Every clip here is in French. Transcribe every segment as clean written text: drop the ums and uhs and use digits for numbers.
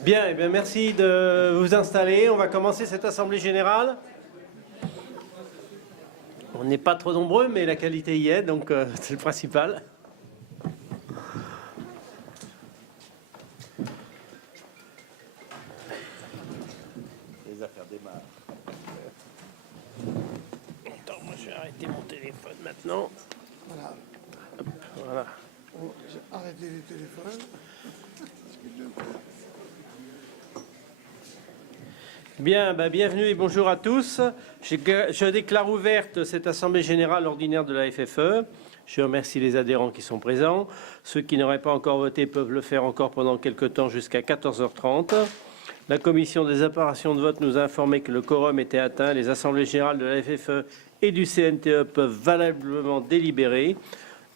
Bien, eh bien, merci de vous installer. On va commencer cette assemblée générale. On n'est pas trop nombreux, mais la qualité y est, donc c'est le principal. Les affaires démarrent. Attends, moi je vais arrêter mon téléphone maintenant. Voilà. Hop, voilà. J'ai arrêté les téléphones. Bien, bienvenue et bonjour à tous. Je déclare ouverte cette assemblée générale ordinaire de la FFE. Je remercie les adhérents qui sont présents. Ceux qui n'auraient pas encore voté peuvent le faire encore pendant quelques temps jusqu'à 14h30. La commission des opérations de vote nous a informé que le quorum était atteint. Les assemblées générales de la FFE et du CNTE peuvent valablement délibérer.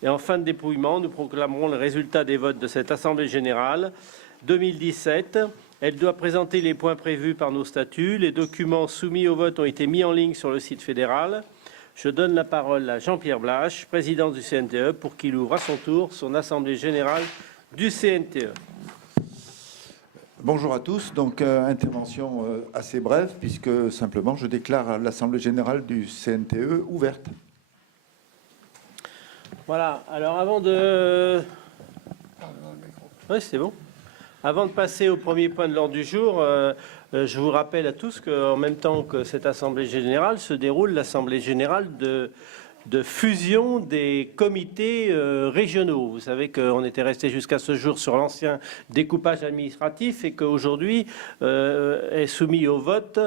Et en fin de dépouillement, nous proclamerons le résultat des votes de cette assemblée générale 2017. Elle doit présenter les points prévus par nos statuts. Les documents soumis au vote ont été mis en ligne sur le site fédéral. Je donne la parole à Jean-Pierre Blache, président du CNTE, pour qu'il ouvre à son tour son assemblée générale du CNTE. Bonjour à tous. Donc, intervention assez brève, puisque simplement je déclare l'assemblée générale du CNTE ouverte. Voilà. Alors, avant de... Oui, c'est bon. Avant de passer au premier point de l'ordre du jour, je vous rappelle à tous qu'en même temps que cette assemblée générale se déroule l'assemblée générale de fusion des comités régionaux. Vous savez qu'on était resté jusqu'à ce jour sur l'ancien découpage administratif et qu'aujourd'hui est soumis au vote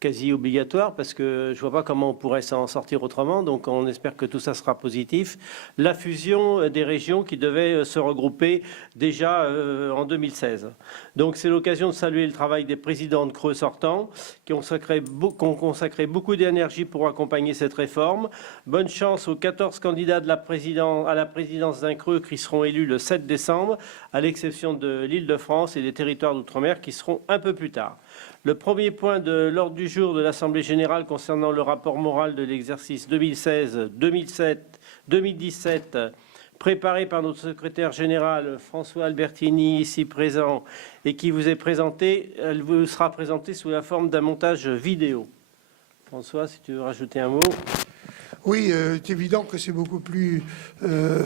quasi obligatoire, parce que je ne vois pas comment on pourrait s'en sortir autrement, donc on espère que tout ça sera positif. La fusion des régions qui devaient se regrouper déjà en 2016. Donc c'est l'occasion de saluer le travail des présidents de Creux sortants, qui ont consacré beaucoup d'énergie pour accompagner cette réforme. Bonne chance aux 14 candidats à la présidence d'un Creux qui seront élus le 7 décembre, à l'exception de l'Île-de-France et des territoires d'outre-mer qui seront un peu plus tard. Le premier point de l'ordre du jour de l'Assemblée générale concernant le rapport moral de l'exercice 2016-2017, préparé par notre secrétaire général François Albertini, ici présent, et qui vous est présenté, elle vous sera présentée sous la forme d'un montage vidéo. François, si tu veux rajouter un mot. Oui, c'est évident que c'est beaucoup plus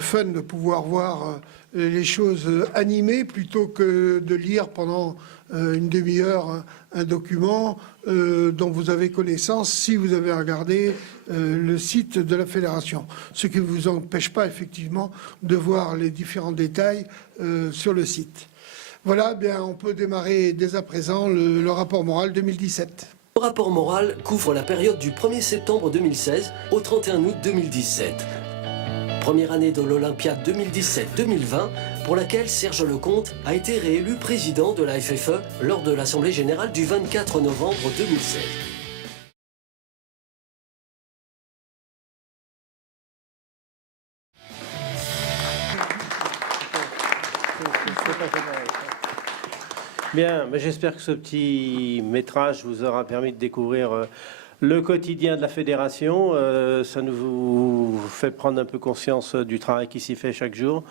fun de pouvoir voir les choses animées plutôt que de lire pendant une demi-heure un document dont vous avez connaissance si vous avez regardé le site de la Fédération. Ce qui ne vous empêche pas effectivement de voir les différents détails sur le site. Voilà, bien, on peut démarrer dès à présent le rapport moral 2017. Le rapport moral couvre la période du 1er septembre 2016 au 31 août 2017. Première année de l'Olympiade 2017-2020, pour laquelle Serge Lecomte a été réélu président de la FFE lors de l'Assemblée générale du 24 novembre 2016. Bien, j'espère que ce petit métrage vous aura permis de découvrir le quotidien de la fédération. Ça nous fait prendre un peu conscience du travail qui s'y fait chaque jour.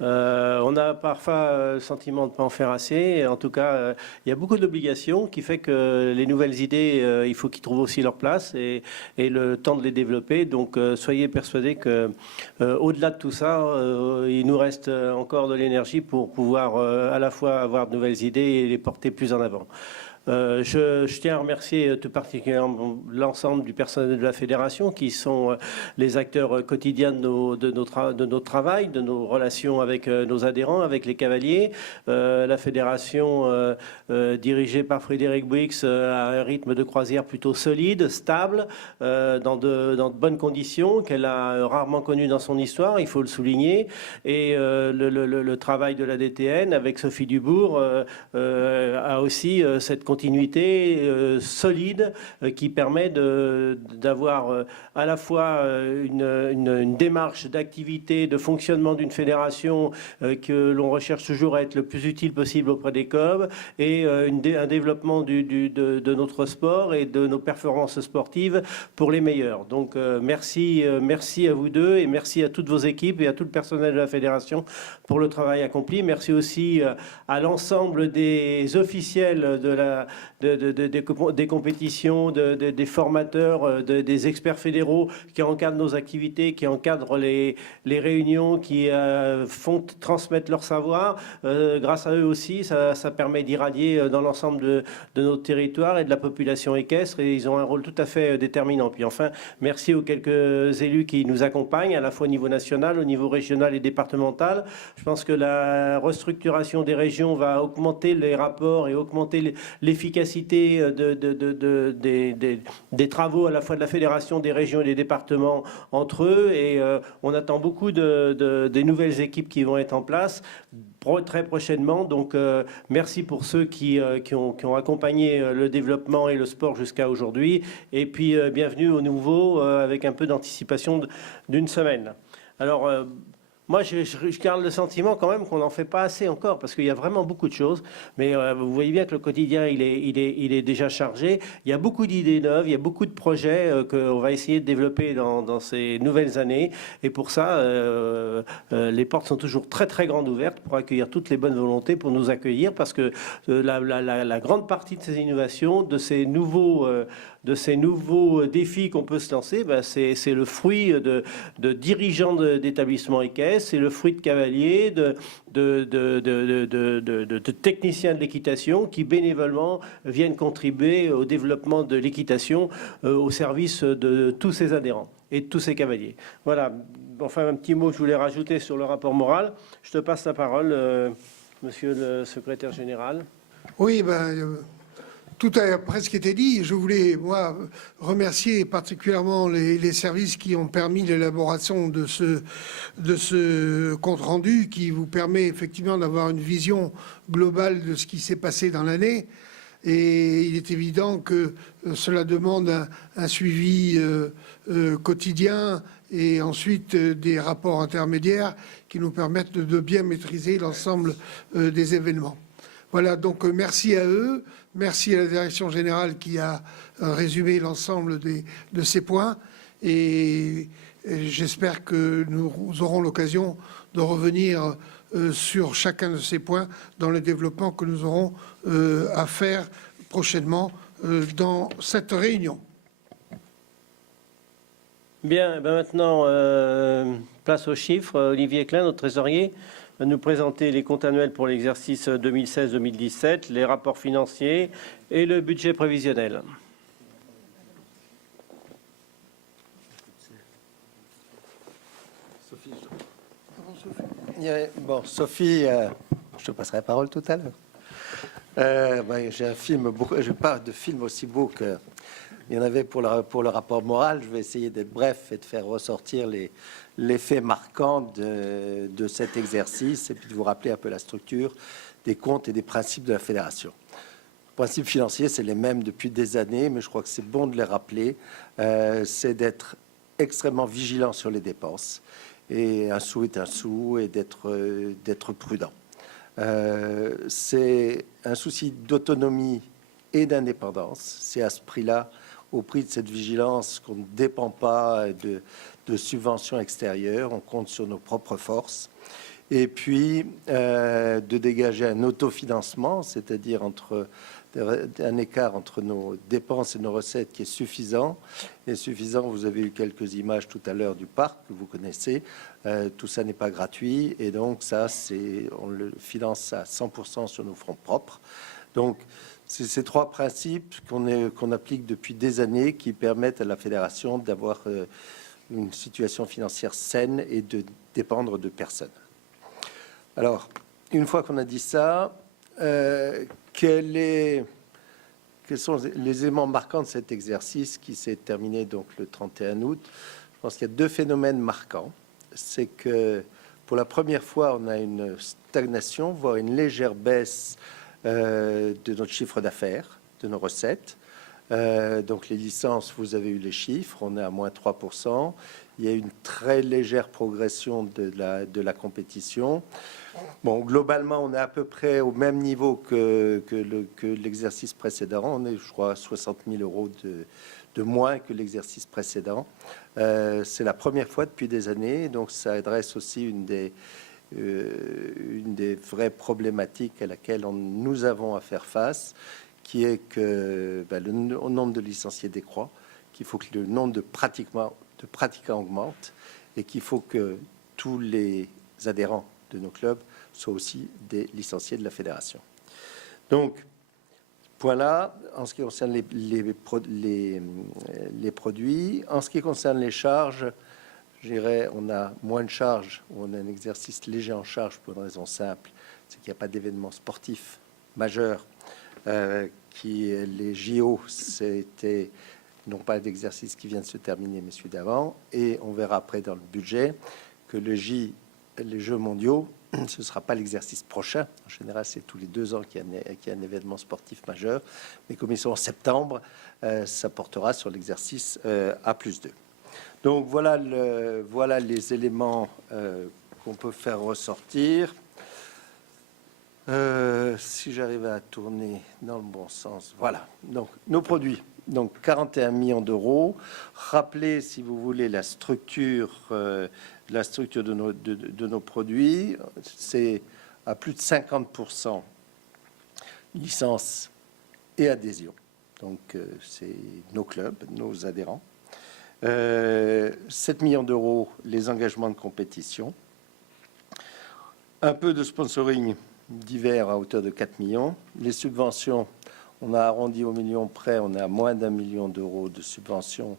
On a parfois le sentiment de ne pas en faire assez. En tout cas, il y a beaucoup d'obligations qui fait que les nouvelles idées, il faut qu'ils trouvent aussi leur place et le temps de les développer. Donc, soyez persuadés que, au-delà de tout ça, il nous reste encore de l'énergie pour pouvoir à la fois avoir de nouvelles idées et les porter plus en avant. Je tiens à remercier tout particulièrement l'ensemble du personnel de la Fédération qui sont les acteurs quotidiens de notre travail, de nos relations avec nos adhérents, avec les cavaliers. La Fédération dirigée par Frédéric Bouix a un rythme de croisière plutôt solide, stable, dans de bonnes conditions qu'elle a rarement connues dans son histoire, il faut le souligner. Et le travail de la DTN avec Sophie Dubourg a aussi cette continuité continuité solide qui permet d'avoir à la fois une démarche d'activité, de fonctionnement d'une fédération que l'on recherche toujours à être le plus utile possible auprès des clubs et un développement de notre sport et de nos performances sportives pour les meilleurs. Donc merci à vous deux et merci à toutes vos équipes et à tout le personnel de la fédération pour le travail accompli. Merci aussi à l'ensemble des officiels des compétitions, des formateurs, des experts fédéraux qui encadrent nos activités, qui encadrent les réunions, qui font transmettre leur savoir. Grâce à eux aussi, ça permet d'irradier dans l'ensemble de notre territoire et de la population équestre et ils ont un rôle tout à fait déterminant. Puis enfin, merci aux quelques élus qui nous accompagnent, à la fois au niveau national, au niveau régional et départemental. Je pense que la restructuration des régions va augmenter les rapports et augmenter l'efficacité des travaux à la fois de la fédération, des régions et des départements entre eux. Et on attend beaucoup des nouvelles équipes qui vont être en place très prochainement. Donc merci pour ceux qui ont accompagné le développement et le sport jusqu'à aujourd'hui. Et puis bienvenue aux nouveaux avec un peu d'anticipation d'une semaine. Alors moi, je garde le sentiment quand même qu'on n'en fait pas assez encore, parce qu'il y a vraiment beaucoup de choses. Mais vous voyez bien que le quotidien, il est déjà chargé. Il y a beaucoup d'idées neuves, il y a beaucoup de projets qu'on va essayer de développer dans ces nouvelles années. Et pour ça, les portes sont toujours très, très grandes ouvertes pour accueillir toutes les bonnes volontés, pour nous accueillir, parce que la grande partie de ces innovations, de ces nouveaux défis qu'on peut se lancer, c'est le fruit de dirigeants d'établissements équestres, c'est le fruit de cavaliers, de techniciens de l'équitation qui bénévolement viennent contribuer au développement de l'équitation au service de tous ses adhérents et de tous ses cavaliers. Voilà, enfin un petit mot que je voulais rajouter sur le rapport moral. Je te passe la parole, monsieur le secrétaire général. Oui, tout a presque été dit. Je voulais, moi, remercier particulièrement les services qui ont permis l'élaboration de ce compte-rendu qui vous permet effectivement d'avoir une vision globale de ce qui s'est passé dans l'année. Et il est évident que cela demande un suivi quotidien et ensuite des rapports intermédiaires qui nous permettent de bien maîtriser l'ensemble des événements. Voilà, donc merci à eux, merci à la direction générale qui a résumé l'ensemble de ces points et j'espère que nous aurons l'occasion de revenir sur chacun de ces points dans le développement que nous aurons à faire prochainement dans cette réunion. Bien, maintenant, place aux chiffres. Olivier Klein, notre trésorier, va nous présenter les comptes annuels pour l'exercice 2016-2017, les rapports financiers et le budget prévisionnel. Bon, Sophie, je te passerai la parole tout à l'heure. J'ai un film, je n'ai pas de film aussi beau que il y en avait pour le rapport moral. Je vais essayer d'être bref et de faire ressortir les faits marquants de cet exercice et puis de vous rappeler un peu la structure des comptes et des principes de la fédération. Les principes financiers, c'est les mêmes depuis des années, mais je crois que c'est bon de les rappeler. C'est d'être extrêmement vigilant sur les dépenses. Et un sou est un sou et d'être prudent. C'est un souci d'autonomie et d'indépendance. C'est à ce prix-là, au prix de cette vigilance, qu'on ne dépend pas de subventions extérieures, on compte sur nos propres forces. Et puis, de dégager un autofinancement, c'est-à-dire un écart entre nos dépenses et nos recettes qui est suffisant. Et suffisant, vous avez eu quelques images tout à l'heure du parc que vous connaissez. Tout ça n'est pas gratuit et donc ça, on le finance à 100% sur nos fonds propres. Donc, c'est ces trois principes qu'on applique depuis des années qui permettent à la fédération d'avoir une situation financière saine et de dépendre de personne. Alors, une fois qu'on a dit ça, quels sont les éléments marquants de cet exercice qui s'est terminé donc le 31 août? Je pense qu'il y a deux phénomènes marquants. C'est que pour la première fois, on a une stagnation, voire une légère baisse de notre chiffre d'affaires. de nos recettes. Donc les licences, vous avez eu les chiffres, on est à moins 3%. Il y a une très légère progression de la compétition. Bon, globalement, on est à peu près au même niveau que l'exercice précédent. On est, je crois, à 60 000 euros de moins que l'exercice précédent. C'est la première fois depuis des années, donc ça adresse aussi une des vraies problématiques à laquelle nous avons à faire face, qui est que le nombre de licenciés décroît, qu'il faut que le nombre de pratiquants augmente et qu'il faut que tous les adhérents de nos clubs soient aussi des licenciés de la fédération. Donc, voilà, en ce qui concerne les produits. En ce qui concerne les charges, je dirais, on a moins de charges, on a un exercice léger en charge pour une raison simple, c'est qu'il n'y a pas d'événement sportif majeur. Les JO, c'était non pas l'exercice qui vient de se terminer, mais celui d'avant. Et on verra après dans le budget que les Jeux mondiaux, ce ne sera pas l'exercice prochain. En général, c'est tous les 2 ans qu'il y a un événement sportif majeur. Mais comme ils sont en septembre, ça portera sur l'exercice A+2. Donc voilà les éléments qu'on peut faire ressortir. Si j'arrive à tourner dans le bon sens, voilà. Donc nos produits, donc 41 millions d'euros. Rappelez, si vous voulez, la structure de nos produits. C'est à plus de 50% licence et adhésion. Donc c'est nos clubs, nos adhérents. 7 millions d'euros les engagements de compétition. Un peu de sponsoring divers à hauteur de 4 millions. Les subventions, on a arrondi au million près, on est à moins d'1 million d'euros de subventions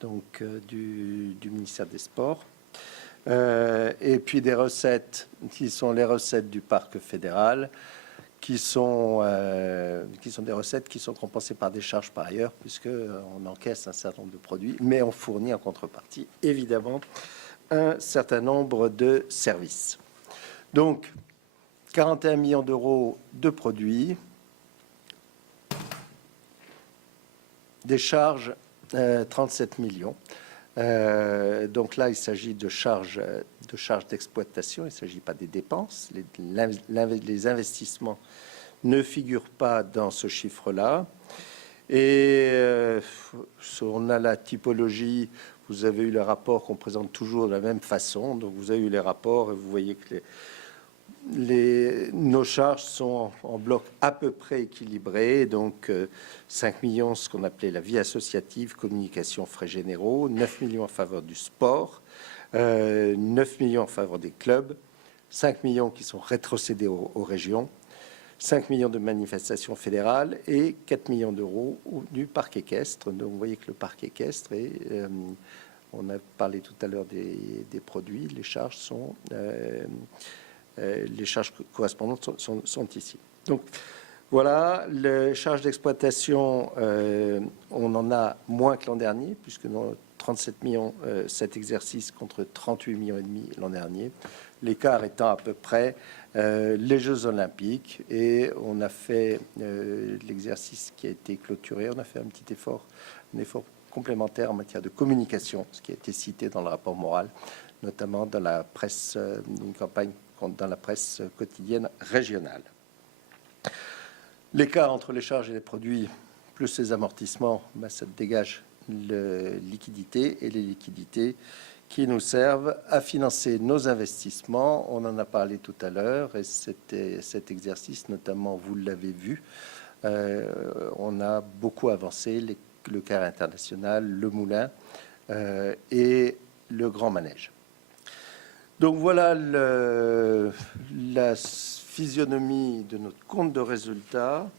donc, du ministère des Sports. Et puis des recettes qui sont les recettes du parc fédéral, qui sont des recettes qui sont compensées par des charges par ailleurs, puisqu'on encaisse un certain nombre de produits, mais on fournit en contrepartie, évidemment, un certain nombre de services. Donc, 41 millions d'euros de produits, des charges 37 millions. Donc là, il s'agit de charges d'exploitation, il ne s'agit pas des dépenses. Les investissements ne figurent pas dans ce chiffre-là. Et on a la typologie, vous avez eu le rapport qu'on présente toujours de la même façon. Donc vous avez eu les rapports et vous voyez que nos charges sont en bloc à peu près équilibrés, donc 5 millions, ce qu'on appelait la vie associative, communication, frais généraux, 9 millions en faveur du sport, 9 millions en faveur des clubs, 5 millions qui sont rétrocédés aux régions, 5 millions de manifestations fédérales et 4 millions d'euros du parc équestre. Donc vous voyez que le parc équestre, on a parlé tout à l'heure des produits, les charges sont... les charges correspondantes sont ici. Donc, voilà, les charges d'exploitation, on en a moins que l'an dernier, puisque nous 37 millions cet exercice contre 38 millions et demi l'an dernier. L'écart étant à peu près les Jeux Olympiques. Et on a fait l'exercice qui a été clôturé, on a fait un effort complémentaire en matière de communication, ce qui a été cité dans le rapport moral, notamment dans la presse, une campagne dans la presse quotidienne régionale. L'écart entre les charges et les produits plus les amortissements, ça dégage les liquidités, et les liquidités qui nous servent à financer nos investissements. On en a parlé tout à l'heure, et cet exercice, notamment, vous l'avez vu, on a beaucoup avancé, le car international, le moulin et le grand manège. Donc voilà la physionomie de notre compte de résultats.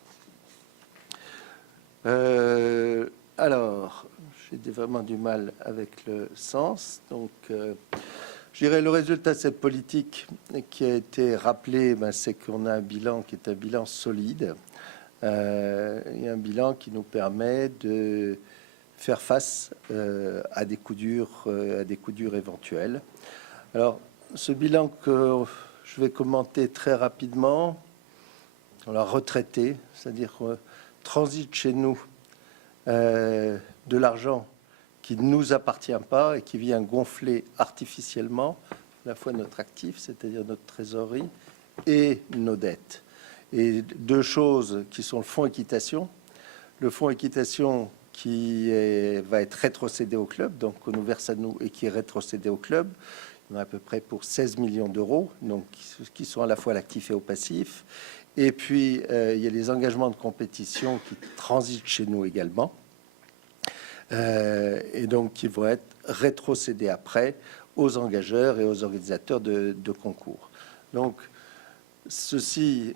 Alors, j'ai vraiment du mal avec le sens. Donc, je dirais le résultat de cette politique qui a été rappelé, c'est qu'on a un bilan qui est un bilan solide et un bilan qui nous permet de faire face à des coups durs éventuels. Alors, ce bilan que je vais commenter très rapidement, on l'a retraité, c'est-à-dire transite chez nous de l'argent qui ne nous appartient pas et qui vient gonfler artificiellement à la fois notre actif, c'est-à-dire notre trésorerie, et nos dettes. Et deux choses qui sont le fonds équitation. Le fonds équitation va être rétrocédé au club, donc on nous verse à nous et qui est rétrocédé au club. Il y en a à peu près pour 16 millions d'euros, donc qui sont à la fois à l'actif et au passif. Et puis, il y a les engagements de compétition qui transitent chez nous également, et donc qui vont être rétrocédés après aux engageurs et aux organisateurs de concours. Donc, ceci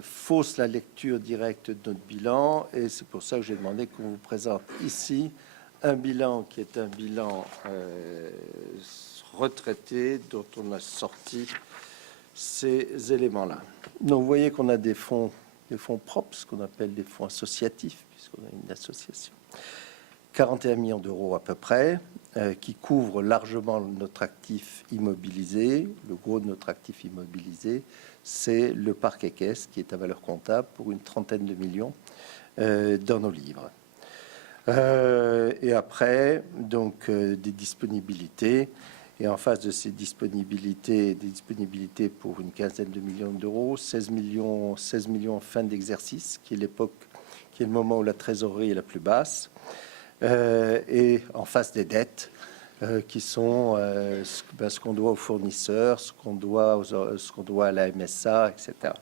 fausse la lecture directe de notre bilan, et c'est pour ça que j'ai demandé qu'on vous présente ici un bilan qui est un bilan retraité dont on a sorti ces éléments-là. Donc, vous voyez qu'on a des fonds propres, ce qu'on appelle des fonds associatifs, puisqu'on a une association. 41 millions d'euros à peu près, qui couvrent largement notre actif immobilisé. Le gros de notre actif immobilisé, c'est le parc équestre, qui est à valeur comptable pour une trentaine de millions dans nos livres. Et après, donc, des disponibilités. Et en face de ces disponibilités, des disponibilités pour une quinzaine de millions d'euros, 16 millions en fin d'exercice, qui est l'époque, qui est le moment où la trésorerie est la plus basse. Et en face des dettes, qui sont ce qu'on doit aux fournisseurs, ce qu'on doit à la MSA, etc.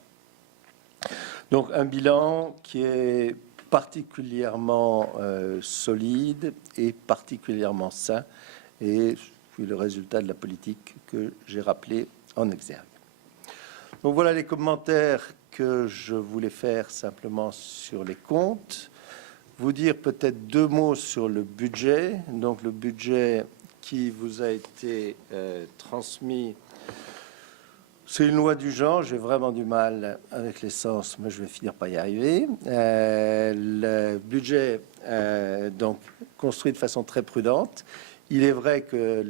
Donc un bilan qui est particulièrement solide et particulièrement sain, et puis le résultat de la politique que j'ai rappelé en exergue. Donc voilà les commentaires que je voulais faire simplement sur les comptes. Vous dire peut-être deux mots sur le budget. Donc le budget qui vous a été transmis, c'est une loi du genre. J'ai vraiment du mal avec l'essence, mais je vais finir par y arriver. Le budget donc construit de façon très prudente. Il est vrai que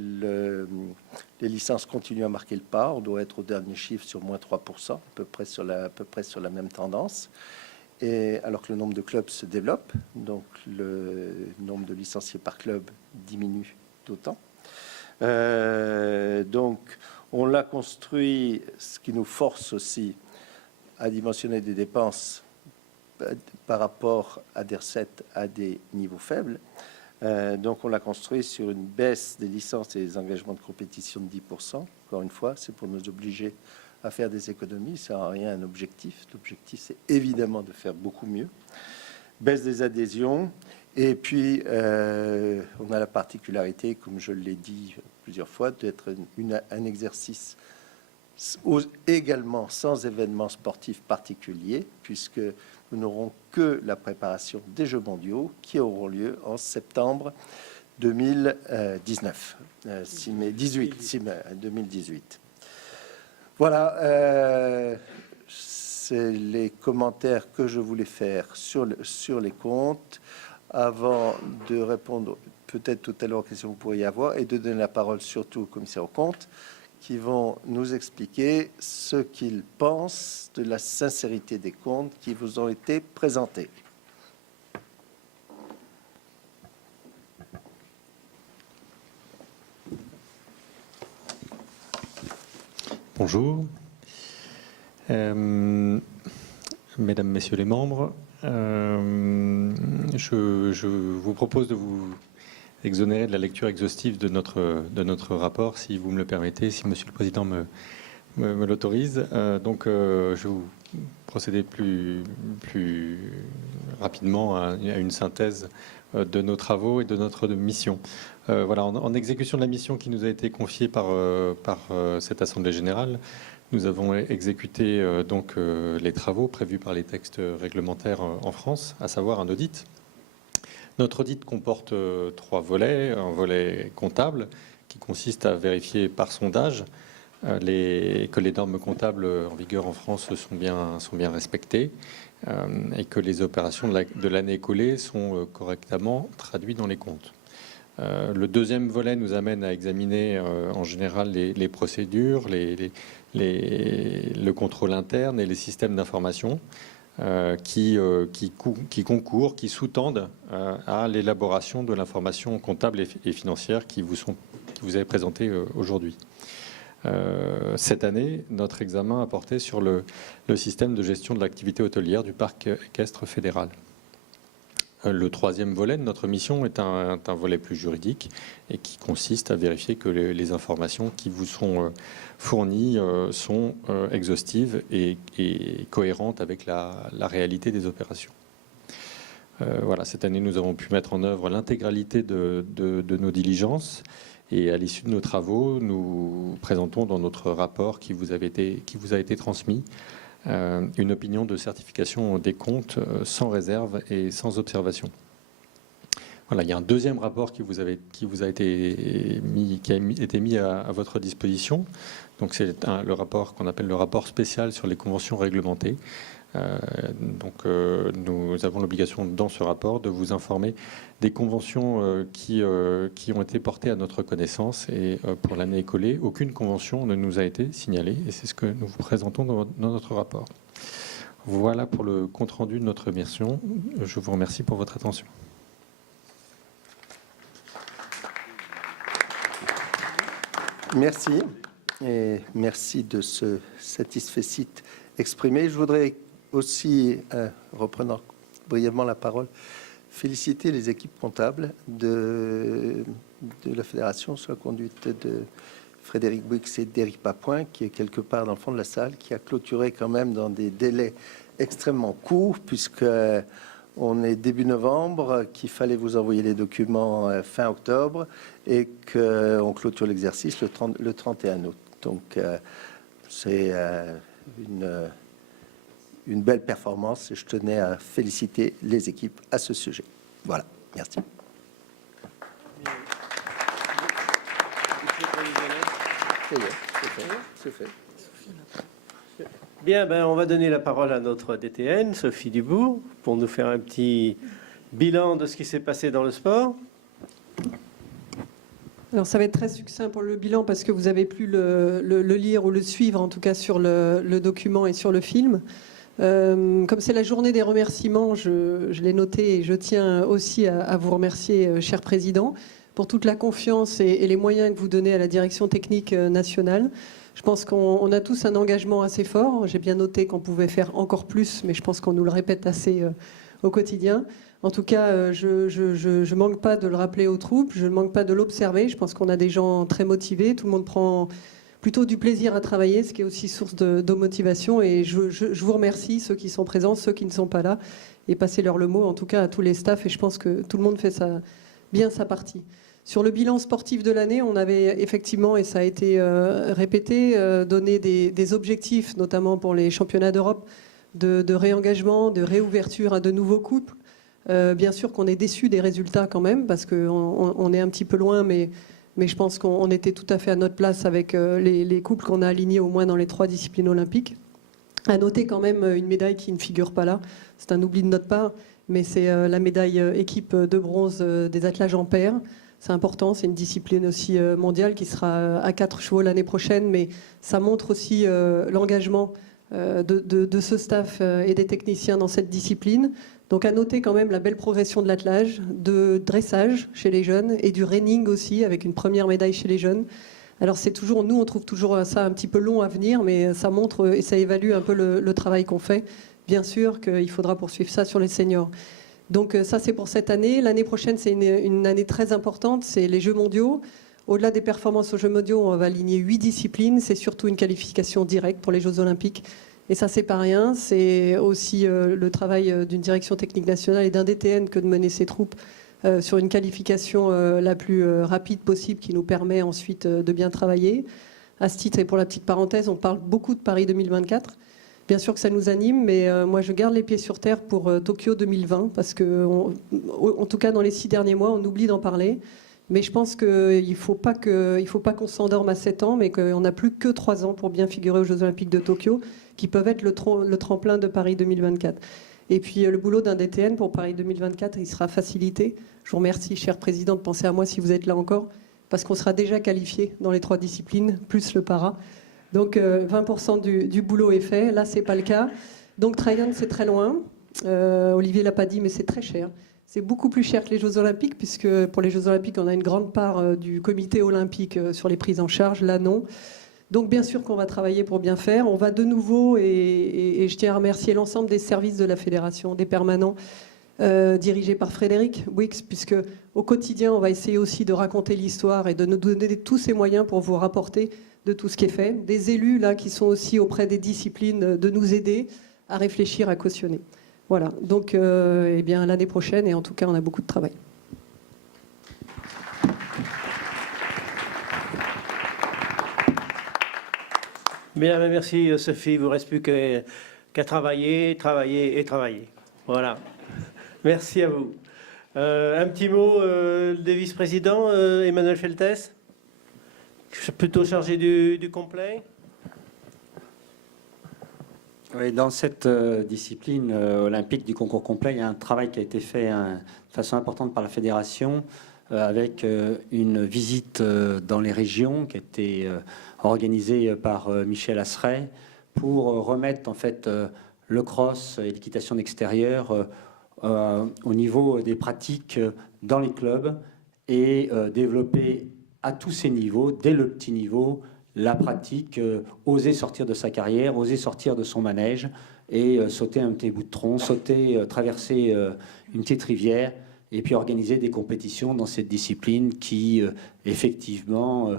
les licences continuent à marquer le pas. On doit être au dernier chiffre sur moins 3%, à peu près sur la même tendance. Et alors que le nombre de clubs se développe, donc le nombre de licenciés par club diminue d'autant. Donc on l'a construit, ce qui nous force aussi à dimensionner des dépenses par rapport à des recettes à des niveaux faibles. Donc on l'a construit sur une baisse des licences et des engagements de compétition de 10%. Encore une fois, c'est pour nous obliger à faire des économies. Ça n'a rien un objectif. L'objectif, c'est évidemment de faire beaucoup mieux. Baisse des adhésions. Et puis, on a la particularité, comme je l'ai dit plusieurs fois, d'être un exercice également sans événement sportif particulier, puisque nous n'aurons que la préparation des Jeux mondiaux qui auront lieu en septembre 2019, 2018. Voilà, c'est les commentaires que je voulais faire sur les comptes. Avant de répondre peut-être tout à l'heure aux questions que vous pourriez avoir et de donner la parole surtout aux commissaires aux comptes qui vont nous expliquer ce qu'ils pensent de la sincérité des comptes qui vous ont été présentés. Bonjour. Mesdames, Messieurs les membres, je vous propose de vous exonérer de la lecture exhaustive de notre rapport, si vous me le permettez, si Monsieur le Président me l'autorise. Donc, je vais vous procéder plus rapidement à une synthèse de nos travaux et de notre mission. Voilà, en exécution de la mission qui nous a été confiée par cette Assemblée générale, nous avons exécuté donc les travaux prévus par les textes réglementaires en France, à savoir un audit. Notre audit comporte trois volets. Un volet comptable qui consiste à vérifier par sondage que les normes comptables en vigueur en France sont bien respectées et que les opérations de l'année écoulée sont correctement traduites dans les comptes. Le deuxième volet nous amène à examiner en général les procédures, le contrôle interne et les systèmes d'information qui concourent, qui sous-tendent à l'élaboration de l'information comptable et financière qui vous est présentée aujourd'hui. Cette année, notre examen a porté sur le système de gestion de l'activité hôtelière du parc équestre fédéral. Le troisième volet de notre mission est un volet plus juridique et qui consiste à vérifier que les informations qui vous sont fournies sont exhaustives et cohérentes avec la réalité des opérations. Voilà, cette année, nous avons pu mettre en œuvre l'intégralité de nos diligences et à l'issue de nos travaux, nous présentons dans notre rapport qui vous a été transmis une opinion de certification des comptes sans réserve et sans observation. Voilà, il y a un deuxième rapport qui a été mis à votre disposition. Donc c'est le rapport qu'on appelle le rapport spécial sur les conventions réglementées. Nous avons l'obligation dans ce rapport de vous informer des conventions qui ont été portées à notre connaissance et pour l'année écoulée, aucune convention ne nous a été signalée et c'est ce que nous vous présentons dans notre rapport. Voilà pour le compte-rendu de notre mission. Je vous remercie pour votre attention. Merci et merci de ce satisfecit exprimé. Je voudrais aussi, reprenant brièvement la parole, féliciter les équipes comptables de la Fédération sous la conduite de Frédéric Bouix et d'Éric Papoin, qui est quelque part dans le fond de la salle, qui a clôturé quand même dans des délais extrêmement courts, puisque on est début novembre, qu'il fallait vous envoyer les documents fin octobre et qu'on clôture l'exercice le 31 août. Donc, c'est une belle performance et je tenais à féliciter les équipes à ce sujet. Voilà, merci. C'est fait. Bien, on va donner la parole à notre DTN, Sophie Dubourg, pour nous faire un petit bilan de ce qui s'est passé dans le sport. Alors ça va être très succinct pour le bilan parce que vous avez pu le lire ou le suivre en tout cas sur le document et sur le film. Comme c'est la journée des remerciements, je l'ai noté et je tiens aussi à vous remercier, cher Président, pour toute la confiance et les moyens que vous donnez à la direction technique nationale. Je pense qu'on a tous un engagement assez fort. J'ai bien noté qu'on pouvait faire encore plus, mais je pense qu'on nous le répète assez au quotidien. En tout cas, je ne manque pas de le rappeler aux troupes, je ne manque pas de l'observer. Je pense qu'on a des gens très motivés. Tout le monde prend plutôt du plaisir à travailler, ce qui est aussi source de motivation. Et je vous remercie, ceux qui sont présents, ceux qui ne sont pas là, et passez-leur le mot, en tout cas à tous les staffs. Et je pense que tout le monde fait bien sa partie. Sur le bilan sportif de l'année, on avait effectivement, et ça a été répété, donné des objectifs, notamment pour les championnats d'Europe, de réengagement, de réouverture à de nouveaux couples. Bien sûr qu'on est déçu des résultats quand même, parce qu'on est un petit peu loin, mais je pense qu'on était tout à fait à notre place avec les couples qu'on a alignés au moins dans les 3 disciplines olympiques. À noter quand même une médaille qui ne figure pas là, c'est un oubli de notre part, mais c'est la médaille équipe de bronze des attelages en paire. C'est important, c'est une discipline aussi mondiale qui sera à 4 chevaux l'année prochaine, mais ça montre aussi l'engagement de ce staff et des techniciens dans cette discipline. Donc à noter quand même la belle progression de l'attelage, de dressage chez les jeunes et du reining aussi, avec une première médaille chez les jeunes. Alors c'est toujours, nous on trouve toujours ça un petit peu long à venir, mais ça montre et ça évalue un peu le travail qu'on fait. Bien sûr qu'il faudra poursuivre ça sur les seniors. Donc ça c'est pour cette année. L'année prochaine c'est une année très importante, c'est les Jeux mondiaux. Au-delà des performances aux Jeux mondiaux, on va aligner 8 disciplines. C'est surtout une qualification directe pour les Jeux olympiques. Et ça c'est pas rien, c'est aussi le travail d'une direction technique nationale et d'un DTN que de mener ses troupes sur une qualification la plus rapide possible qui nous permet ensuite de bien travailler. À ce titre, et pour la petite parenthèse, on parle beaucoup de Paris 2024. Bien sûr que ça nous anime, mais moi je garde les pieds sur terre pour Tokyo 2020, parce que, en tout cas dans les 6 derniers mois, on oublie d'en parler. Mais je pense qu'il ne faut pas qu'on s'endorme à 7 ans, mais qu'on n'a plus que 3 ans pour bien figurer aux Jeux Olympiques de Tokyo, qui peuvent être le tremplin de Paris 2024. Et puis le boulot d'un DTN pour Paris 2024, il sera facilité. Je vous remercie, cher Président, de penser à moi si vous êtes là encore, parce qu'on sera déjà qualifié dans les 3 disciplines, plus le para. Donc 20% du boulot est fait. Là, ce n'est pas le cas. Donc Tryon, c'est très loin. Olivier l'a pas dit, mais c'est très cher. C'est beaucoup plus cher que les Jeux Olympiques, puisque pour les Jeux Olympiques, on a une grande part du comité olympique sur les prises en charge. Là, non. Donc bien sûr qu'on va travailler pour bien faire. On va de nouveau, et je tiens à remercier l'ensemble des services de la fédération, des permanents, dirigés par Frédéric Wix, puisque au quotidien, on va essayer aussi de raconter l'histoire et de nous donner tous ces moyens pour vous rapporter de tout ce qui est fait. Des élus là qui sont aussi auprès des disciplines de nous aider à réfléchir, à cautionner. Voilà, donc eh bien, l'année prochaine, et en tout cas, on a beaucoup de travail. Bien, merci Sophie, il ne vous reste plus qu'à travailler, travailler et travailler. Voilà, merci à vous. Un petit mot des vice-présidents, Emmanuel Feltes, plutôt chargé du complet. Oui, dans cette discipline olympique du concours complet, il y a un travail qui a été fait de façon importante par la fédération avec une visite dans les régions qui a été organisée par Michel Asseret pour remettre en fait le cross et l'équitation d'extérieur au niveau des pratiques dans les clubs et développer à tous ces niveaux, dès le petit niveau, la pratique, oser sortir de sa carrière, oser sortir de son manège et sauter un petit bout de tronc, traverser une petite rivière et puis organiser des compétitions dans cette discipline qui, effectivement,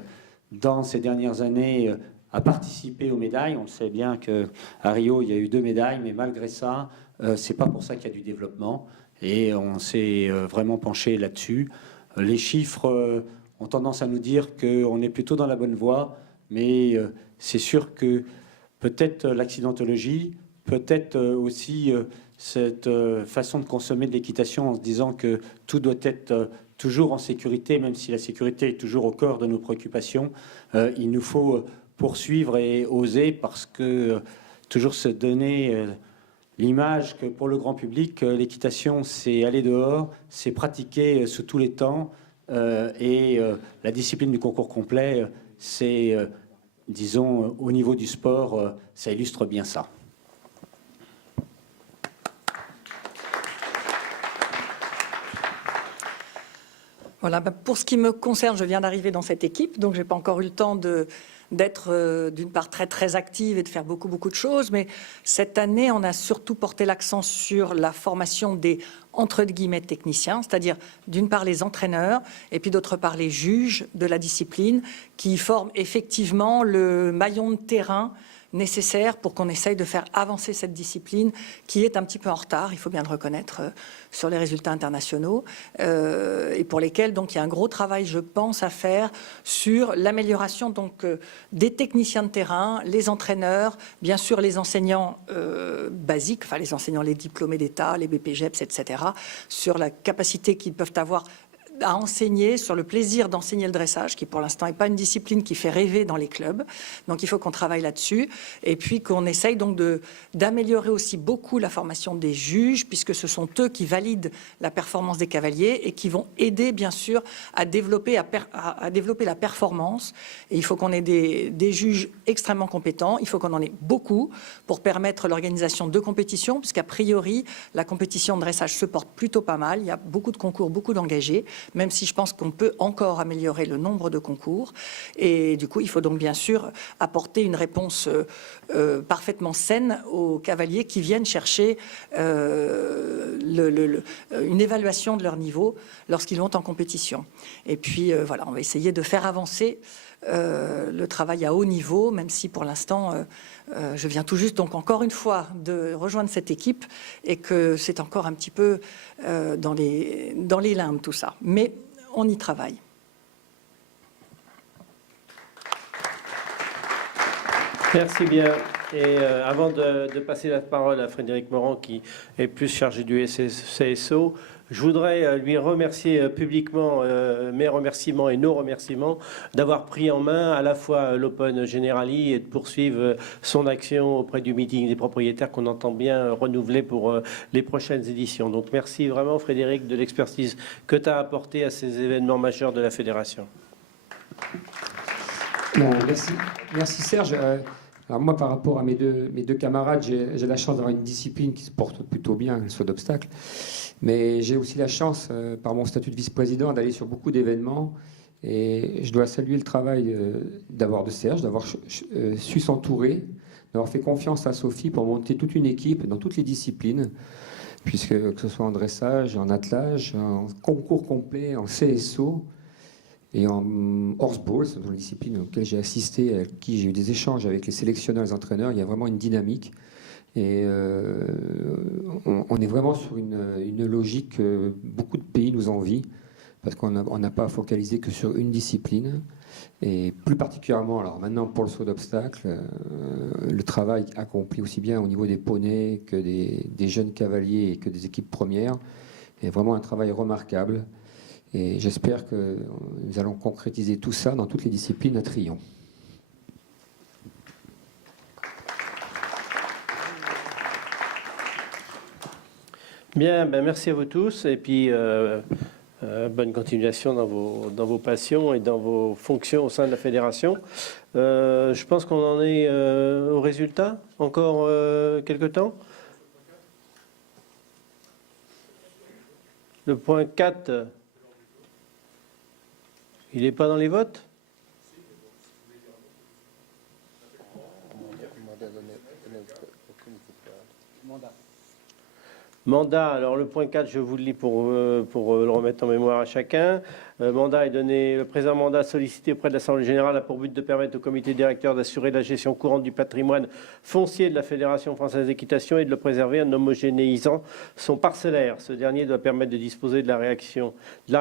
dans ces dernières années, a participé aux médailles. On le sait bien qu'à Rio, il y a eu 2 médailles, mais malgré ça, c'est pas pour ça qu'il y a du développement et on s'est vraiment penché là-dessus. Les chiffres ont tendance à nous dire qu'on est plutôt dans la bonne voie. Mais c'est sûr que peut-être l'accidentologie, peut-être aussi cette façon de consommer de l'équitation en se disant que tout doit être toujours en sécurité, même si la sécurité est toujours au cœur de nos préoccupations. Il nous faut poursuivre et oser parce que toujours se donner l'image que pour le grand public, l'équitation, c'est aller dehors, c'est pratiquer sous tous les temps et la discipline du concours complet, c'est, disons, au niveau du sport, ça illustre bien ça. Voilà, pour ce qui me concerne, je viens d'arriver dans cette équipe, donc je n'ai pas encore eu le temps d'être d'une part très active et de faire beaucoup de choses, mais cette année, on a surtout porté l'accent sur la formation des entre guillemets techniciens, c'est-à-dire d'une part les entraîneurs et puis d'autre part les juges de la discipline qui forment effectivement le maillon de terrain nécessaire pour qu'on essaye de faire avancer cette discipline qui est un petit peu en retard, il faut bien le reconnaître, sur les résultats internationaux et pour lesquels donc il y a un gros travail, je pense, à faire sur l'amélioration donc des techniciens de terrain, les entraîneurs, bien sûr les enseignants basiques, enfin les enseignants, les diplômés d'État, les BPGEPS, etc., sur la capacité qu'ils peuvent avoir à enseigner, sur le plaisir d'enseigner le dressage, qui pour l'instant n'est pas une discipline qui fait rêver dans les clubs. Donc il faut qu'on travaille là-dessus. Et puis qu'on essaye donc d'améliorer aussi beaucoup la formation des juges, puisque ce sont eux qui valident la performance des cavaliers et qui vont aider bien sûr à développer la performance. Et il faut qu'on ait des juges extrêmement compétents. Il faut qu'on en ait beaucoup pour permettre l'organisation de compétitions, puisqu'a priori, la compétition de dressage se porte plutôt pas mal. Il y a beaucoup de concours, beaucoup d'engagés, même si je pense qu'on peut encore améliorer le nombre de concours. Et du coup, il faut donc bien sûr apporter une réponse parfaitement saine aux cavaliers qui viennent chercher une évaluation de leur niveau lorsqu'ils vont en compétition. Et puis, voilà, on va essayer de faire avancer le travail à haut niveau, même si pour l'instant, je viens tout juste, donc encore une fois, de rejoindre cette équipe et que c'est encore un petit peu dans les limbes tout ça. Mais on y travaille. Merci bien. Et avant de passer la parole à Frédéric Morand, qui est plus chargé du CSO, je voudrais lui remercier publiquement, mes remerciements et nos remerciements, d'avoir pris en main à la fois l'Open Generali et de poursuivre son action auprès du meeting des propriétaires qu'on entend bien renouveler pour les prochaines éditions. Donc merci vraiment Frédéric de l'expertise que tu as apportée à ces événements majeurs de la Fédération. Merci Serge. Alors moi, par rapport à mes deux camarades, j'ai la chance d'avoir une discipline qui se porte plutôt bien, le saut d'obstacle. Mais j'ai aussi la chance, par mon statut de vice-président, d'aller sur beaucoup d'événements. Et je dois saluer le travail d'abord de Serge, d'avoir su s'entourer, d'avoir fait confiance à Sophie pour monter toute une équipe dans toutes les disciplines, puisque que ce soit en dressage, en attelage, en concours complet, en CSO et en horseball, c'est dans les disciplines auxquelles j'ai assisté, avec qui j'ai eu des échanges avec les sélectionneurs et les entraîneurs. Il y a vraiment une dynamique. Et on est vraiment sur une logique que beaucoup de pays nous envient, parce qu'on n'a pas focalisé que sur une discipline. Et plus particulièrement, alors maintenant pour le saut d'obstacle, le travail accompli aussi bien au niveau des poneys que des jeunes cavaliers et que des équipes premières est vraiment un travail remarquable. Et j'espère que nous allons concrétiser tout ça dans toutes les disciplines à Trillon. Bien, ben merci à vous tous et puis bonne continuation dans vos passions et dans vos fonctions au sein de la fédération. Je pense qu'on en est au résultat. Encore quelques temps. Le point 4, il n'est pas dans les votes? Mandat, alors le point 4, je vous le lis pour le remettre en mémoire à chacun. Mandat est donné, le présent mandat sollicité auprès de l'Assemblée générale a pour but de permettre au comité directeur d'assurer la gestion courante du patrimoine foncier de la Fédération française d'équitation et de le préserver en homogénéisant son parcellaire. Ce dernier doit permettre de disposer de la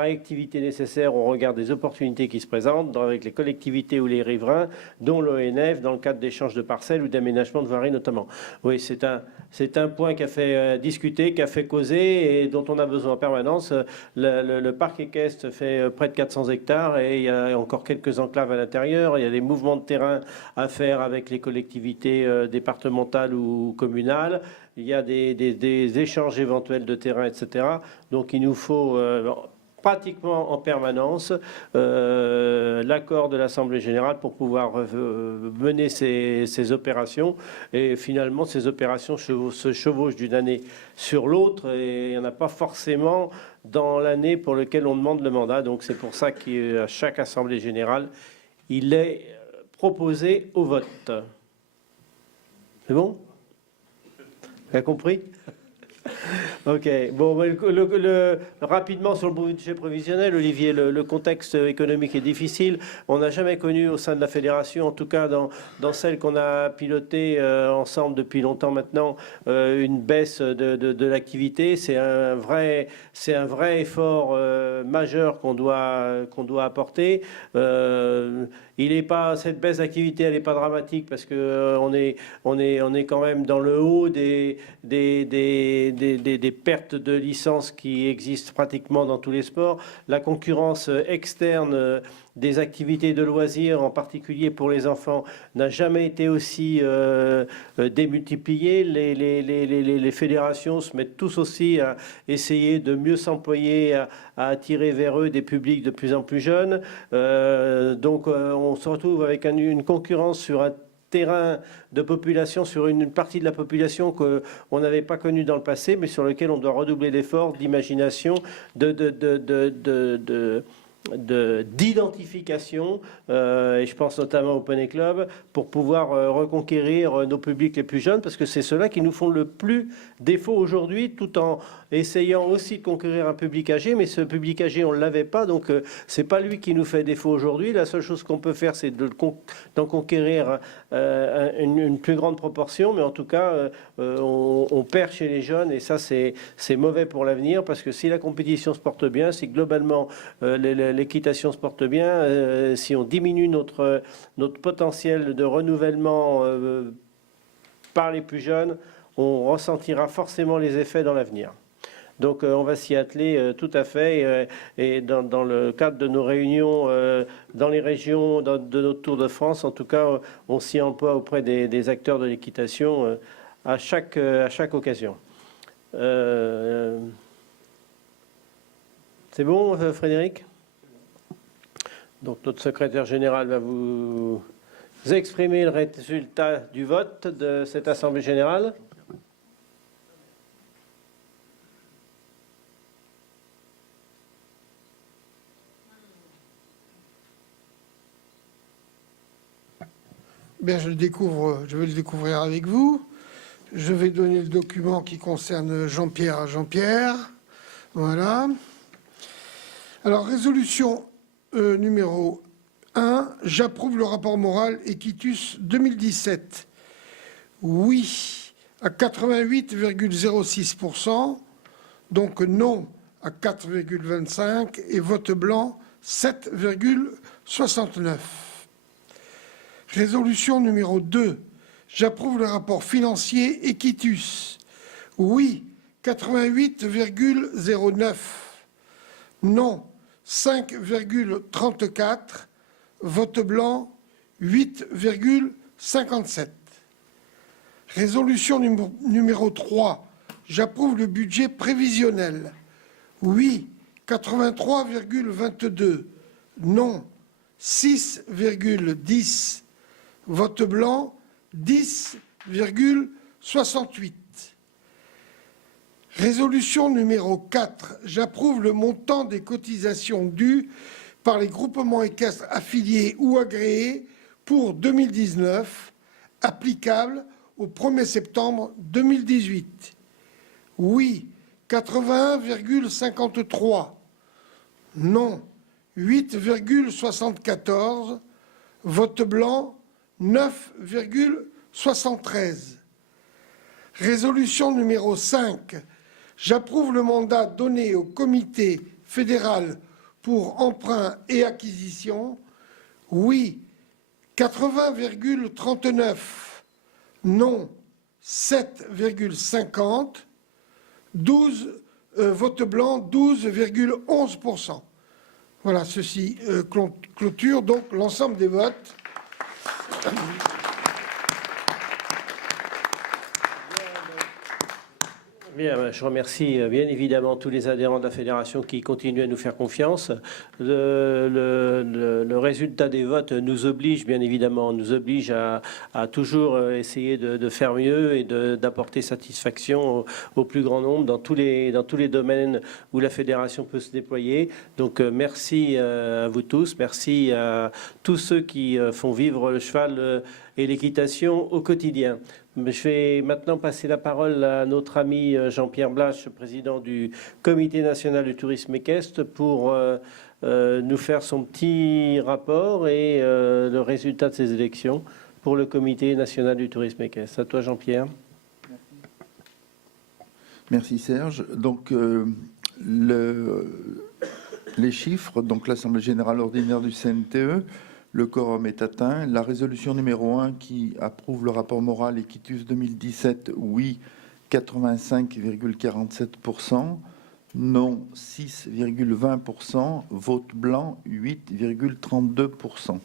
réactivité nécessaire au regard des opportunités qui se présentent avec les collectivités ou les riverains, dont l'ONF, dans le cadre d'échanges de parcelles ou d'aménagement de voiries notamment. Oui, c'est un point qui a fait discuter, qui a fait causer et dont on a besoin en permanence. Le parc équestre fait près de 400 hectares et il y a encore quelques enclaves à l'intérieur. Il y a des mouvements de terrain à faire avec les collectivités départementales ou communales. Il y a des échanges éventuels de terrain, etc. Donc il nous faut pratiquement en permanence l'accord de l'Assemblée générale pour pouvoir mener ces opérations. Et finalement, ces opérations se chevauchent d'une année sur l'autre et il n'y en a pas forcément dans l'année pour laquelle on demande le mandat. Donc c'est pour ça qu'à chaque Assemblée générale, il est proposé au vote. C'est bon? Vous avez compris? Ok. Bon, rapidement sur le budget prévisionnel, Olivier, le contexte économique est difficile. On n'a jamais connu au sein de la fédération, en tout cas dans celle qu'on a pilotée ensemble depuis longtemps maintenant, une baisse de l'activité. C'est un vrai effort majeur qu'on doit apporter. Cette baisse d'activité, elle n'est pas dramatique parce que on est quand même dans le haut des pertes de licences qui existent pratiquement dans tous les sports. La concurrence externe des activités de loisirs, en particulier pour les enfants, n'a jamais été aussi démultipliée. Les fédérations se mettent tous aussi à essayer de mieux s'employer, à attirer vers eux des publics de plus en plus jeunes. Donc on se retrouve avec une concurrence sur un terrain de population, sur une partie de la population qu'on n'avait pas connue dans le passé, mais sur lequel on doit redoubler d'efforts, d'imagination, d'identification, et je pense notamment au Poney Club, pour pouvoir reconquérir nos publics les plus jeunes, parce que c'est ceux-là qui nous font le plus défaut aujourd'hui, tout en essayant aussi de conquérir un public âgé, mais ce public âgé, on ne l'avait pas, donc c'est pas lui qui nous fait défaut aujourd'hui. La seule chose qu'on peut faire, c'est d'en conquérir une plus grande proportion, mais en tout cas, on perd chez les jeunes, et ça, c'est mauvais pour l'avenir, parce que si la compétition se porte bien, si globalement l'équitation se porte bien, si on diminue notre potentiel de renouvellement par les plus jeunes, on ressentira forcément les effets dans l'avenir. Donc on va s'y atteler tout à fait, et dans le cadre de nos réunions dans les régions de notre Tour de France, en tout cas, on s'y emploie auprès des acteurs de l'équitation à chaque occasion. C'est bon, Frédéric? Donc notre secrétaire général va vous exprimer le résultat du vote de cette Assemblée générale. Bien, je vais le découvrir avec vous. Je vais donner le document qui concerne Jean-Pierre à Jean-Pierre. Voilà. Alors, résolution numéro 1. J'approuve le rapport moral Equitus 2017. Oui à 88,06%. Donc non à 4,25% et vote blanc 7,69%. Résolution numéro 2. J'approuve le rapport financier Equitus. Oui, 88,09. Non, 5,34. Vote blanc, 8,57. Résolution numéro 3. J'approuve le budget prévisionnel. Oui, 83,22. Non, 6,10. Vote blanc, 10,68. Résolution numéro 4. J'approuve le montant des cotisations dues par les groupements équestres affiliés ou agréés pour 2019, applicable au 1er septembre 2018. Oui, 81,53. Non, 8,74. Vote blanc, 9,73. Résolution numéro 5. J'approuve le mandat donné au comité fédéral pour emprunt et acquisition. Oui, 80,39. Non, 7,50. Vote blanc, 12,11%. Voilà, ceci clôture donc l'ensemble des votes. Bien, je remercie bien évidemment tous les adhérents de la fédération qui continuent à nous faire confiance. Le résultat des votes nous oblige, bien évidemment, à toujours essayer de faire mieux et d'apporter satisfaction au plus grand nombre dans tous les domaines où la fédération peut se déployer. Donc merci à vous tous, merci à tous ceux qui font vivre le cheval et l'équitation au quotidien. Je vais maintenant passer la parole à notre ami Jean-Pierre Blache, président du Comité national du tourisme équestre, pour nous faire son petit rapport et le résultat de ces élections pour le Comité national du tourisme équestre. À toi, Jean-Pierre. Merci Serge. Donc les chiffres, donc l'Assemblée générale ordinaire du CNTE, le quorum est atteint. La résolution numéro 1 qui approuve le rapport moral Equitus 2017, oui, 85,47%, non 6,20%, vote blanc 8,32%.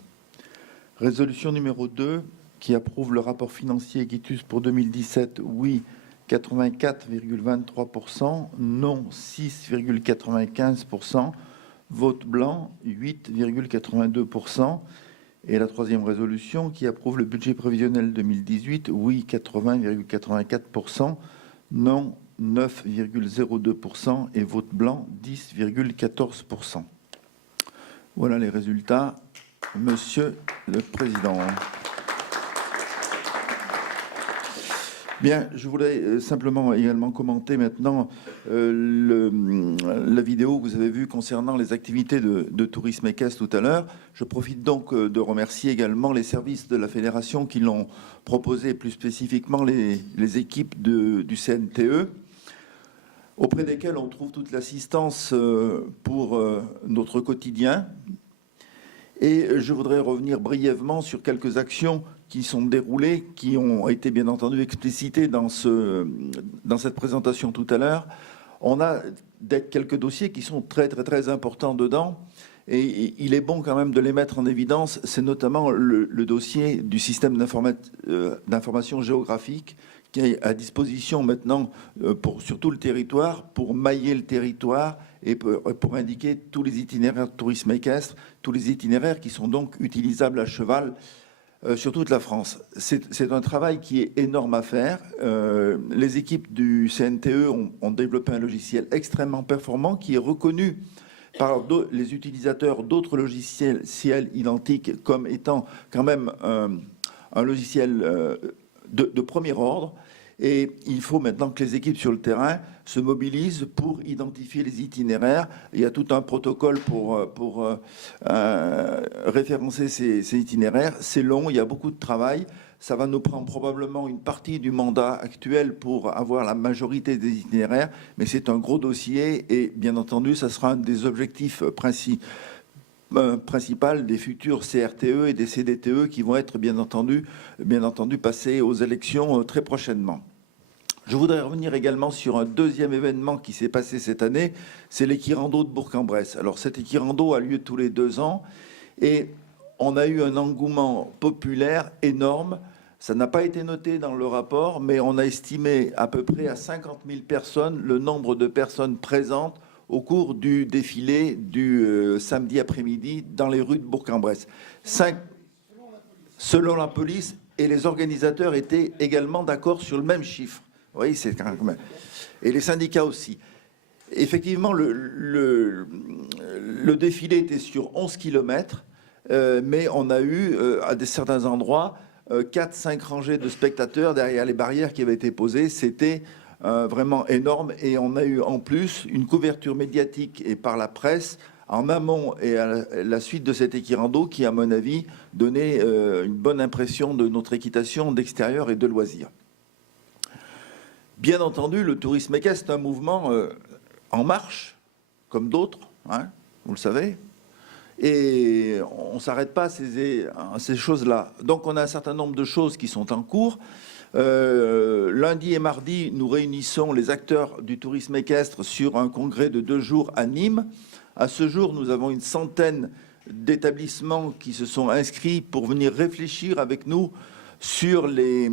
Résolution numéro 2 qui approuve le rapport financier Equitus pour 2017, oui, 84,23%, non 6,95%, vote blanc, 8,82%. Et la troisième résolution qui approuve le budget prévisionnel 2018, oui, 80,84%, non, 9,02% et vote blanc, 10,14%. Voilà les résultats, Monsieur le Président. Bien, je voudrais simplement également commenter maintenant la vidéo que vous avez vue concernant les activités de tourisme équestre tout à l'heure. Je profite donc de remercier également les services de la Fédération qui l'ont proposé, plus spécifiquement les équipes du CNTE, auprès desquelles on trouve toute l'assistance pour notre quotidien. Et je voudrais revenir brièvement sur quelques actions qui sont déroulées, qui ont été bien entendu explicitées dans cette présentation tout à l'heure. On a quelques dossiers qui sont très, très, très importants dedans. Et il est bon quand même de les mettre en évidence. C'est notamment le dossier du système d'information géographique qui est à disposition maintenant sur tout le territoire, pour mailler le territoire et pour indiquer tous les itinéraires de tourisme équestre, tous les itinéraires qui sont donc utilisables à cheval sur toute la France. C'est un travail qui est énorme à faire. Les équipes du CNTE ont développé un logiciel extrêmement performant qui est reconnu par les utilisateurs d'autres logiciels identiques comme étant quand même un logiciel de premier ordre. Et il faut maintenant que les équipes sur le terrain se mobilisent pour identifier les itinéraires. Il y a tout un protocole pour référencer ces itinéraires. C'est long, il y a beaucoup de travail. Ça va nous prendre probablement une partie du mandat actuel pour avoir la majorité des itinéraires, mais c'est un gros dossier et bien entendu, ça sera un des objectifs principal des futurs CRTE et des CDTE qui vont être bien entendu passés aux élections très prochainement. Je voudrais revenir également sur un deuxième événement qui s'est passé cette année, c'est l'équirando de Bourg-en-Bresse. Alors cet équirando a lieu tous les 2 ans et on a eu un engouement populaire énorme. Ça n'a pas été noté dans le rapport, mais on a estimé à peu près à 50 000 personnes le nombre de personnes présentes au cours du défilé du samedi après-midi dans les rues de Bourg-en-Bresse. Selon la police, et les organisateurs étaient également d'accord sur le même chiffre. Vous voyez, c'est quand même... Et les syndicats aussi. Effectivement, le défilé était sur 11 km, mais on a eu, à certains endroits, 4-5 rangées de spectateurs derrière les barrières qui avaient été posées. C'était vraiment énorme. Et on a eu en plus une couverture médiatique et par la presse en amont et à la suite de cet équirando qui, à mon avis, donnait une bonne impression de notre équitation d'extérieur et de loisirs. Bien entendu, le tourisme équestre est un mouvement en marche, comme d'autres, hein, vous le savez. Et on ne s'arrête pas à ces choses-là. Donc on a un certain nombre de choses qui sont en cours. Lundi et mardi, nous réunissons les acteurs du tourisme équestre sur un congrès de 2 jours à Nîmes. À ce jour, nous avons une centaine d'établissements qui se sont inscrits pour venir réfléchir avec nous sur les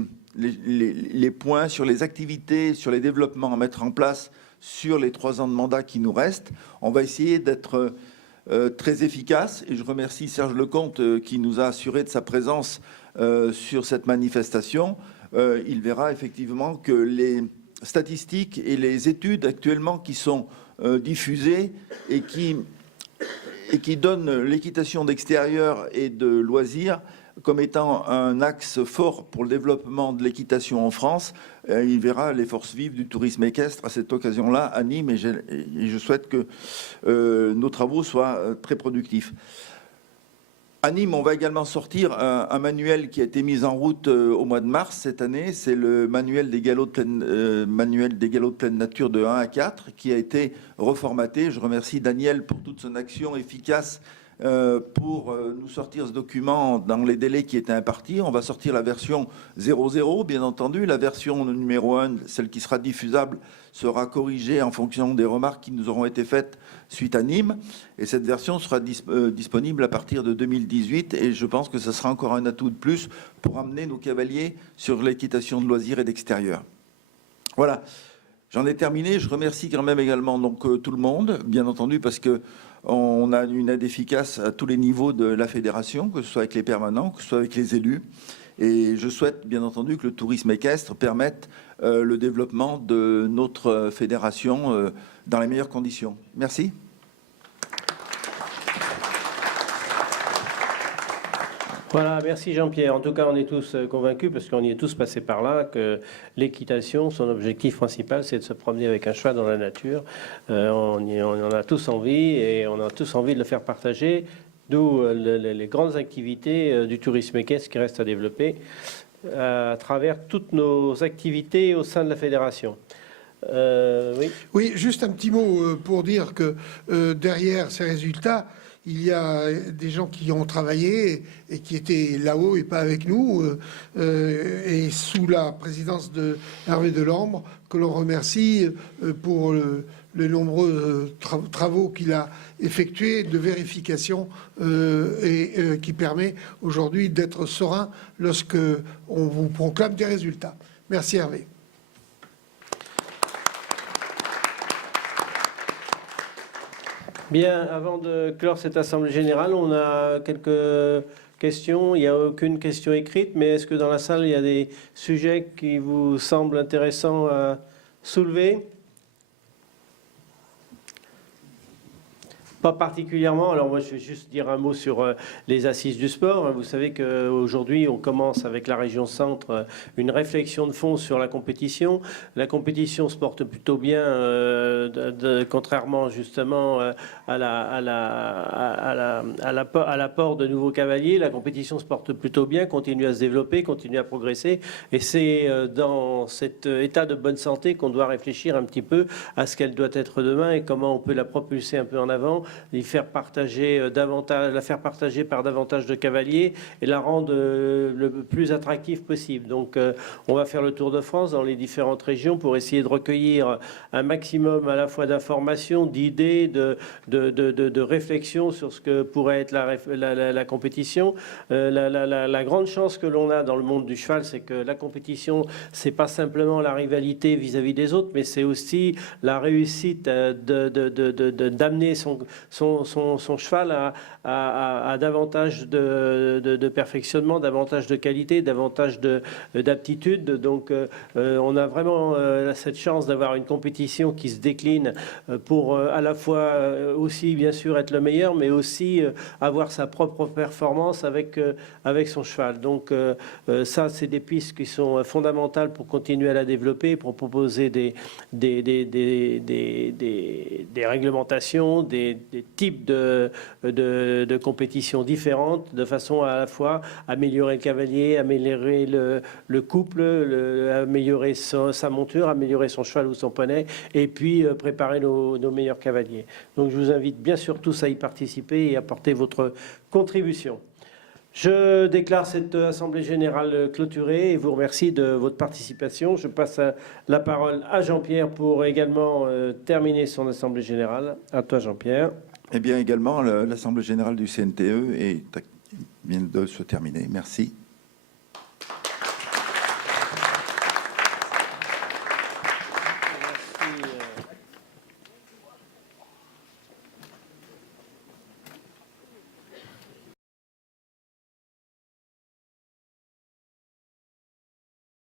points, sur les activités, sur les développements à mettre en place sur les 3 ans de mandat qui nous restent. On va essayer d'être très efficace et je remercie Serge Lecomte qui nous a assuré de sa présence sur cette manifestation. Il verra effectivement que les statistiques et les études actuellement qui sont diffusées et qui donnent l'équitation d'extérieur et de loisirs comme étant un axe fort pour le développement de l'équitation en France. Il verra les forces vives du tourisme équestre à cette occasion-là à Nîmes et je souhaite que nos travaux soient très productifs. À Nîmes, on va également sortir un manuel qui a été mis en route au mois de mars cette année. C'est le manuel des galops de pleine nature de 1 à 4 qui a été reformaté. Je remercie Daniel pour toute son action efficace pour nous sortir ce document dans les délais qui étaient impartis. On va sortir la version 0.0, bien entendu. La version numéro 1, celle qui sera diffusable, sera corrigée en fonction des remarques qui nous auront été faites suite à Nîmes. Et cette version sera disponible à partir de 2018. Et je pense que ce sera encore un atout de plus pour amener nos cavaliers sur l'équitation de loisirs et d'extérieur. Voilà. J'en ai terminé. Je remercie quand même également donc, tout le monde, bien entendu, parce que on a une aide efficace à tous les niveaux de la fédération, que ce soit avec les permanents, que ce soit avec les élus. Et je souhaite bien entendu que le tourisme équestre permette le développement de notre fédération dans les meilleures conditions. Merci. Voilà, merci Jean-Pierre. En tout cas, on est tous convaincus, parce qu'on y est tous passés par là, que l'équitation, son objectif principal, c'est de se promener avec un cheval dans la nature. On en a tous envie et on a tous envie de le faire partager, d'où les grandes activités du tourisme équestre qui restent à développer à travers toutes nos activités au sein de la fédération. Oui. Oui, juste un petit mot pour dire que derrière ces résultats, il y a des gens qui ont travaillé et qui étaient là-haut et pas avec nous, et sous la présidence de Hervé Delambre, que l'on remercie pour les nombreux travaux qu'il a effectués de vérification et qui permet aujourd'hui d'être serein lorsque on vous proclame des résultats. Merci Hervé. Bien, avant de clore cette assemblée générale, on a quelques questions? Il n'y a aucune question écrite, mais est-ce que dans la salle, il y a des sujets qui vous semblent intéressants à soulever? Pas particulièrement. Alors moi, je vais juste dire un mot sur les assises du sport. Vous savez qu'aujourd'hui, on commence avec la région Centre une réflexion de fond sur la compétition. La compétition se porte plutôt bien, contrairement justement à l'apport de nouveaux cavaliers. La compétition se porte plutôt bien, continue à se développer, continue à progresser. Et c'est dans cet état de bonne santé qu'on doit réfléchir un petit peu à ce qu'elle doit être demain et comment on peut la propulser un peu en avant, la faire partager par davantage de cavaliers et la rendre le plus attractive possible. Donc on va faire le tour de France dans les différentes régions pour essayer de recueillir un maximum à la fois d'informations, d'idées, de réflexions sur ce que pourrait être la compétition. La grande chance que l'on a dans le monde du cheval, c'est que la compétition, c'est pas simplement la rivalité vis-à-vis des autres, mais c'est aussi la réussite d'amener son cheval à davantage de perfectionnement, davantage de qualité, davantage d'aptitude. Donc on a vraiment cette chance d'avoir une compétition qui se décline pour à la fois aussi bien sûr être le meilleur, mais aussi avoir sa propre performance avec son cheval. Donc ça, c'est des pistes qui sont fondamentales pour continuer à la développer, pour proposer des réglementations, des types de compétitions différentes, de façon à la fois améliorer le cavalier, améliorer le couple, améliorer sa monture, améliorer son cheval ou son poney, et puis préparer nos meilleurs cavaliers. Donc je vous invite bien sûr tous à y participer et apporter votre contribution. Je déclare cette assemblée générale clôturée et vous remercie de votre participation. Je passe la parole à Jean-Pierre pour également terminer son assemblée générale. À toi, Jean-Pierre. Eh bien, également, l'assemblée générale du CNTE vient de se terminer. Merci.